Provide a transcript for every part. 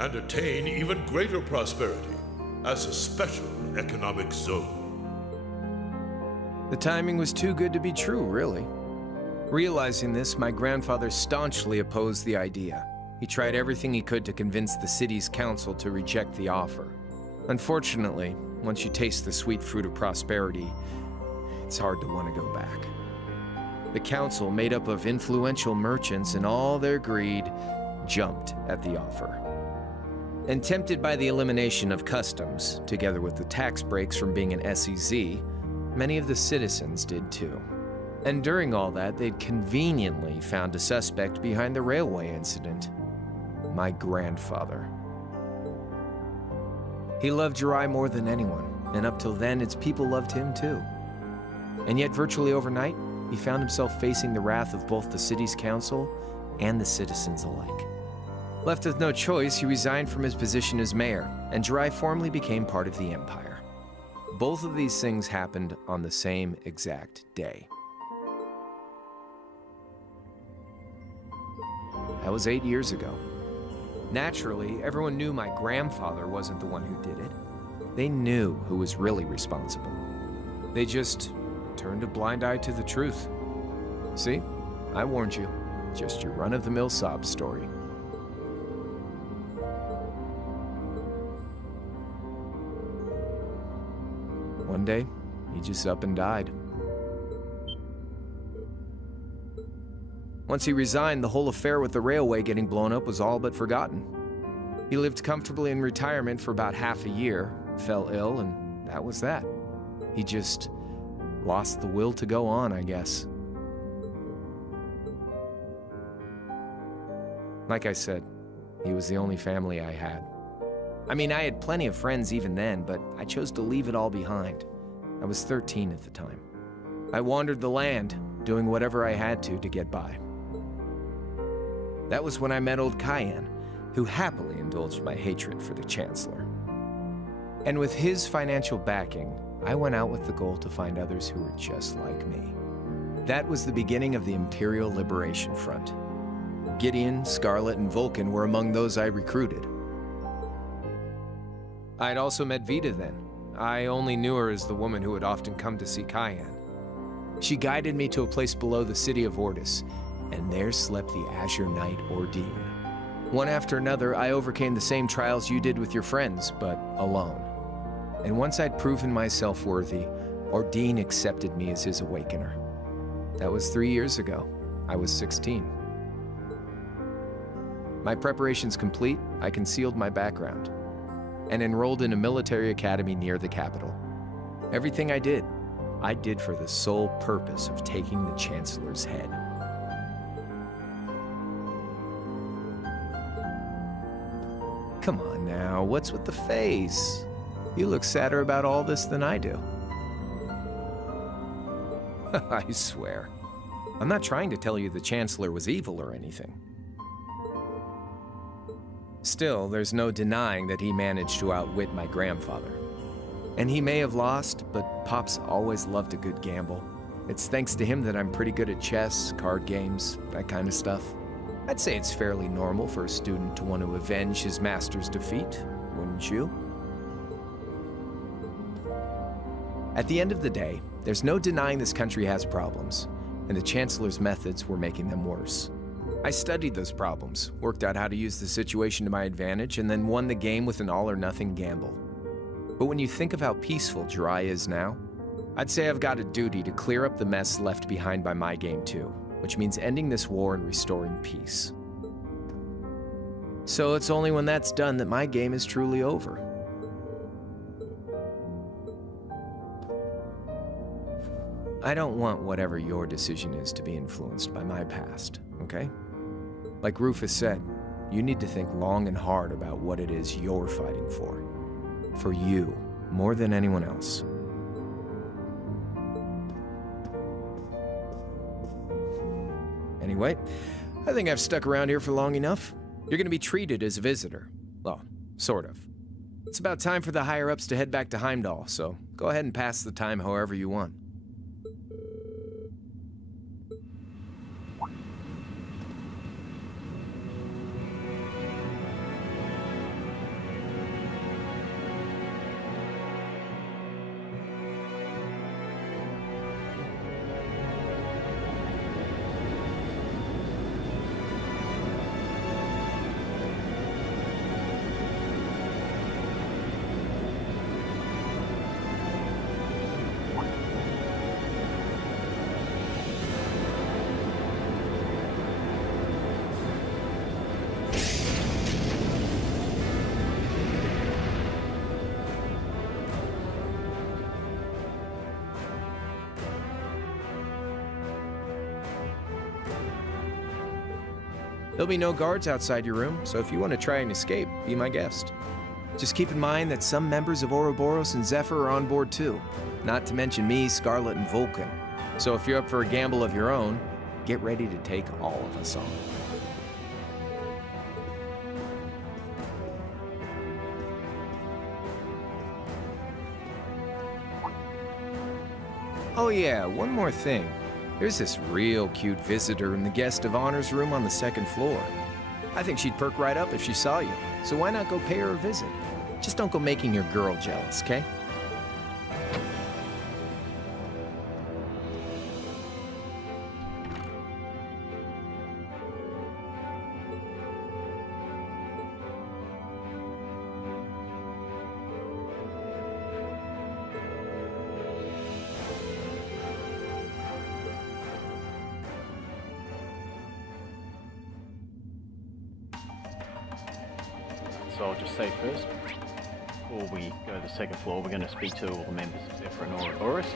and attain even greater prosperity as a special economic zone. The timing was too good to be true, really. Realizing this, my grandfather staunchly opposed the idea. He tried everything he could to convince the city's council to reject the offer. Unfortunately, once you taste the sweet fruit of prosperity, it's hard to want to go back. The council, made up of influential merchants in all their greed, jumped at the offer. And tempted by the elimination of customs, together with the tax breaks from being an SEZ, many of the citizens did too. And during all that, they'd conveniently found a suspect behind the railway incident. My grandfather. He loved Jirai more than anyone, and up till then, its people loved him too. And yet, virtually overnight, he found himself facing the wrath of both the city's council and the citizens alike. Left with no choice, he resigned from his position as mayor, and Jirai formally became part of the empire. Both of these things happened on the same exact day. That was 8 years ago. Naturally, everyone knew my grandfather wasn't the one who did it. They knew who was really responsible. They just turned a blind eye to the truth. See? I warned you. Just your run-of-the-mill sob story. One day, he just up and died. Once he resigned, the whole affair with the railway getting blown up was all but forgotten. He lived comfortably in retirement for about half a year, fell ill, and that was that. He just lost the will to go on, I guess. Like I said, he was the only family I had. I mean, I had plenty of friends even then, but I chose to leave it all behind. I was 13 at the time. I wandered the land, doing whatever I had to get by. That was when I met old Cayenne, who happily indulged my hatred for the Chancellor. And with his financial backing, I went out with the goal to find others who were just like me. That was the beginning of the Imperial Liberation Front. Gideon, Scarlet, and Vulcan were among those I recruited. I had also met Vita then. I only knew her as the woman who had often come to see Cayenne. She guided me to a place below the city of Ordis, and there slept the Azure Knight Ordine. One after another, I overcame the same trials you did with your friends, but alone. And once I'd proven myself worthy, Ordine accepted me as his awakener. That was 3 years ago. I was 16. My preparations complete, I concealed my background and enrolled in a military academy near the capital. Everything I did for the sole purpose of taking the Chancellor's head. Come on now, what's with the face? You look sadder about all this than I do. I swear. I'm not trying to tell you the Chancellor was evil or anything. Still, there's no denying that he managed to outwit my grandfather. And he may have lost, but Pop's always loved a good gamble. It's thanks to him that I'm pretty good at chess, card games, that kind of stuff. I'd say it's fairly normal for a student to want to avenge his master's defeat, wouldn't you? At the end of the day, there's no denying this country has problems, and the Chancellor's methods were making them worse. I studied those problems, worked out how to use the situation to my advantage, and then won the game with an all-or-nothing gamble. But when you think of how peaceful Jirai is now, I'd say I've got a duty to clear up the mess left behind by my game too, which means ending this war and restoring peace. So it's only when that's done that my game is truly over. I don't want whatever your decision is to be influenced by my past, okay? Like Rufus said, you need to think long and hard about what it is you're fighting for. For you, more than anyone else. Anyway, I think I've stuck around here for long enough. You're gonna be treated as a visitor. Well, sort of. It's about time for the higher-ups to head back to Heimdall, so go ahead and pass the time however you want. There'll be no guards outside your room, so if you want to try and escape, be my guest. Just keep in mind that some members of Ouroboros and Zephyr are on board too, not to mention me, Scarlet, and Vulcan. So if you're up for a gamble of your own, get ready to take all of us on. Oh yeah, one more thing. There's this real cute visitor in the guest of honor's room on the second floor. I think she'd perk right up if she saw you, so why not go pay her a visit? Just don't go making your girl jealous, okay? So I'll just say first, before we go to the second floor, we're going to speak to all the members of Zephyr and Ouroboros.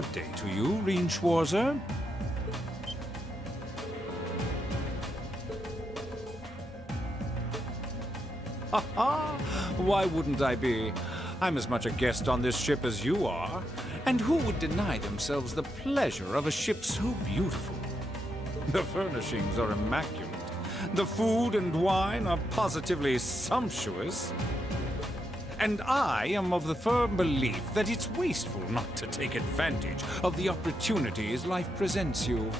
Good day to you, Reinschwarzer. Ha ha! Why wouldn't I be? I'm as much a guest on this ship as you are. And who would deny themselves the pleasure of a ship so beautiful? The furnishings are immaculate. The food and wine are positively sumptuous. And I am of the firm belief that it's wasteful not to take advantage of the opportunities life presents you.